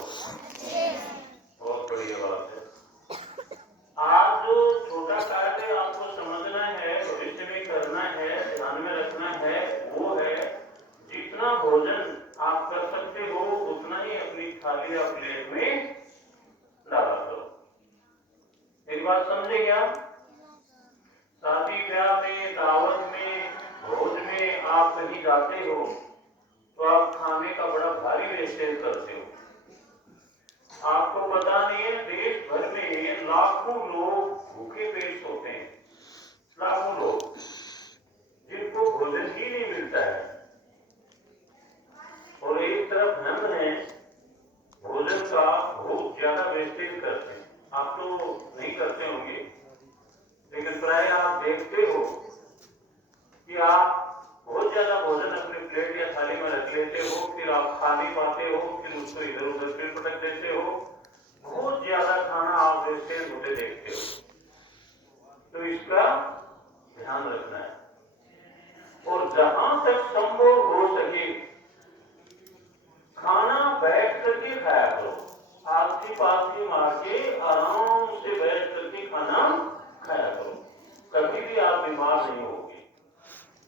बहुत बढ़िया बात है। आज जो छोटा कार्य आपको समझना है, भविष्य में करना है, ध्यान में रखना है, वो है जितना भोजन आप कर सकते हो उतना ही अपनी थाली या प्लेट में डाला करो। मेरी बात समझे क्या? शादी ब्याह में, दावत में, भोज में आप कहीं जाते हो तो आप खाने का बड़ा भारी वेस्टेज करते हो। आपको पता नहीं है, देश भर में लाखों लोग भूखे पेट सोते हैं, लाखों लोग जिनको भोजन ही नहीं मिलता है। और एक तरफ हम हैं, भोजन का बहुत ज्यादा वेस्टेज करते हैं। आप तो नहीं करते होंगे, लेकिन प्राय आप देखते हो कि आप बहुत ज्यादा भोजन अपने प्लेट या थाली में रख लेते हो, फिर आप खा नहीं पाते हो, फिर उसको इधर उधर फिर पटक देते हो। बहुत ज्यादा खाना आप वेस्टेज होते देखते हो। तो इसका ध्यान रखना है। और जहां तक संभव हो सके खाना बैठ करके खाया करो। आपकी पालकी मार के आराम से बैठ करके खाना खाया करो, कभी भी आप बीमार नहीं होगे।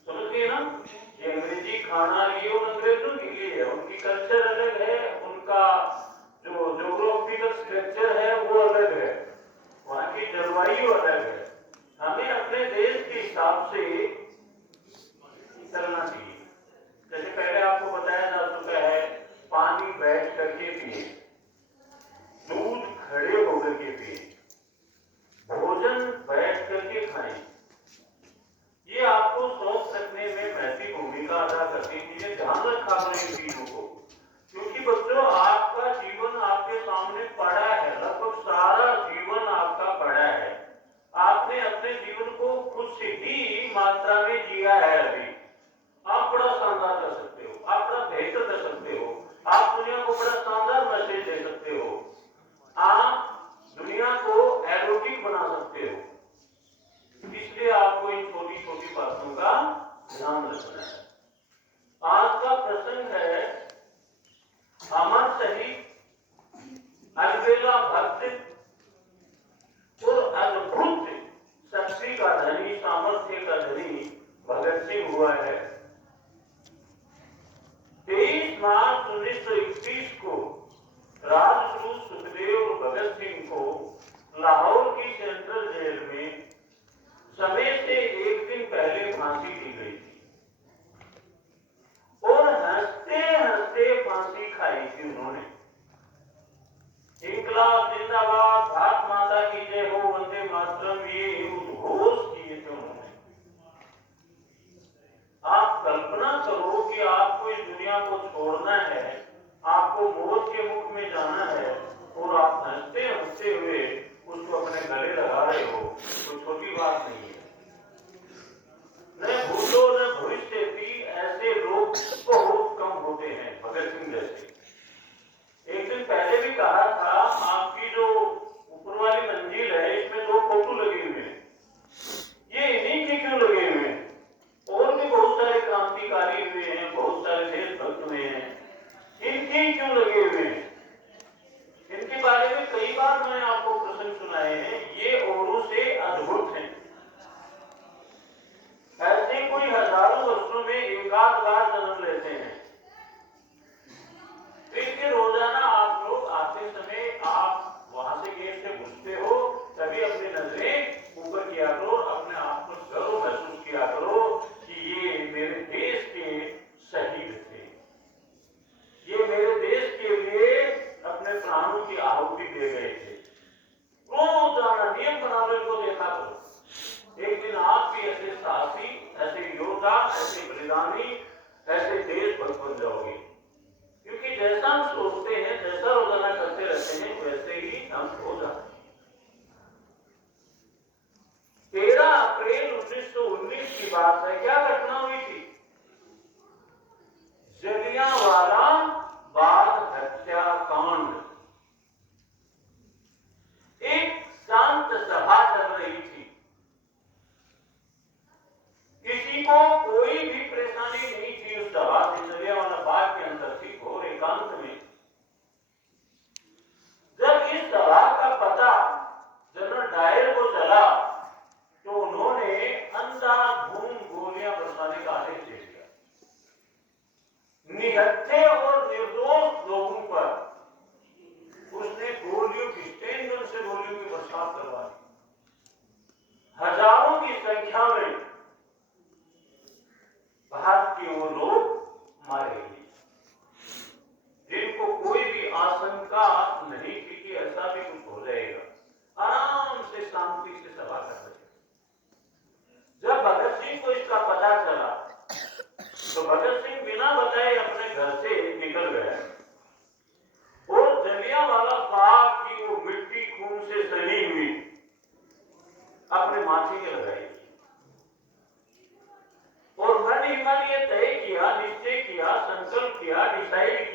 समझ गए ना? ये अंग्रेजी खाना ये और अंग्रेजों के लिए है, उनकी कल्चर अलग है, उनका जो ज्योग्राफिकल स्ट्रक्चर है वो अलग है, वहां की जलवायु अलग है। हमें अपने देश के हिसाब से चलना चाहिए। जैसे पहले आपको बताया जा चुका है, पानी बैठ करके पिए, दूध खड़े होकर के पिए, भोजन बैठ करके खाएं। ये आपको स्वस्थ रखने में महत्वपूर्ण भूमिका अदा करती है। ध्यान रखा करें इन चीजों को, क्योंकि बच्चों आपका जीवन आपके सामने पड़ा है, लगभग सारा जीवन आपका पड़ा है। आपने अपने जीवन को कुछ ही मात्रा में जिया है। अभी आप बड़ा शानदार कर सकते हो, आप बड़ा बेहतर कर सकते हो, आप दुनिया को बड़ा शानदार मैसेज दे सकते हो, आप दुनिया को एरोटिक बना सकते हो। इसलिए आपको इन छोटी छोटी बातों का ध्यान रखना है। आज का प्रसंग है अमर शहीद, अलबेला भक्त और अद्भुत शक्ति का धनी, सामर्थ्य का धनी भगत सिंह हुआ है। 23 मार्च 1931 को राजगुरु सुखदेव और भगत सिंह को लाहौर की सेंट्रल जेल में समय से एक दिन पहले फांसी दी गई थी और हंसते हंसते फांसी खाई थी उन्होंने। इंकलाब जिंदाबाद, भारत माता की जय हो, वंदे मातरम, ये उद्घोष किए थे उन्होंने। आप कल्पना करो कि आपको इस दुनिया को छोड़ना है, आपको मौत के मुख में जाना है और आप हंसते हंसते हुए उसको अपने गले लगा रहे हो, तो छोटी बात नहीं है। न भूलो न भविष्य थी, ऐसे लोग बहुत कम होते हैं भगत सिंह जैसे। एक दिन पहले भी कहा था, आपकी जो ऊपर वाली मंजिल है इसमें 2 फोटो लगे हुए हैं, ये इन्हीं के क्यों लगे हुए हैं? और भी बहुत सारे क्रांतिकारी हुए हैं, बहुत सारे देशभक्त हुए हैं, इनके क्यों लगे हुए हैं? इनके बारे में कई बार मैंने आपको प्रसंग सुनाए हैं, ये औरों से अद्भुत हैं। ऐसे कोई हजारों वर्षों में एक आध बार जन्म लेते हैं। फिर रोजाना आप लोग आते समय आप वहां से गेट से घुसते हो, तभी अपनी नजरें ऊपर किया करो, अपने आप को गर्व महसूस किया करो कि ये मेरे देश के शहीद थे, ये मेरे देश के लिए अपने प्राणों की आहुति दे गए थे। रोजाना नियम बना लो, इनको देखा करो। एक दिन आप भी ऐसे साहसी, ऐसे योद्धा, ऐसे बलिदानी, ऐसे देशभक्त बन जाओगे। क्योंकि जैसा हम सोचते हैं, जैसा रोजाना करते रहते हैं, वैसे ही हम हो जाते हैं। 13 अप्रैल 1919 की बात है। क्या घटना हुई थी? जलियांवाला बाग हत्याकांड।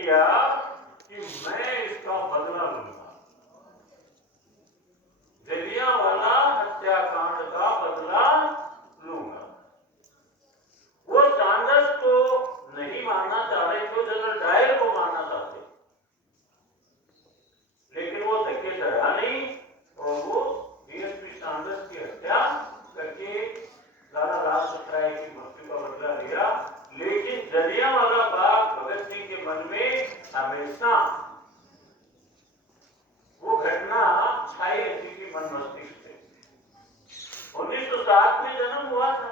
किया कि मैं इसका बदला लूंगा, जलियांवाला हत्याकांड का बदला लूंगा। वो सैंडर्स को नहीं मारना चाह रहे थे, जनरल डायर को मारना चाहते, लेकिन वो धक्के चढ़ा नहीं और वो डीएसपी सैंडर्स की हत्या करके लाला लाजपत राय की मृत्यु का बदला लिया। लेकिन जलियांवाला बाग भगत सिंह के मन में हमेशा वो घटना छाई रहती थी मन मस्तिष्क से। 1907 में जन्म हुआ था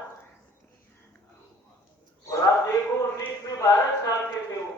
और आप देखो 19 में 12 साल के थे वो।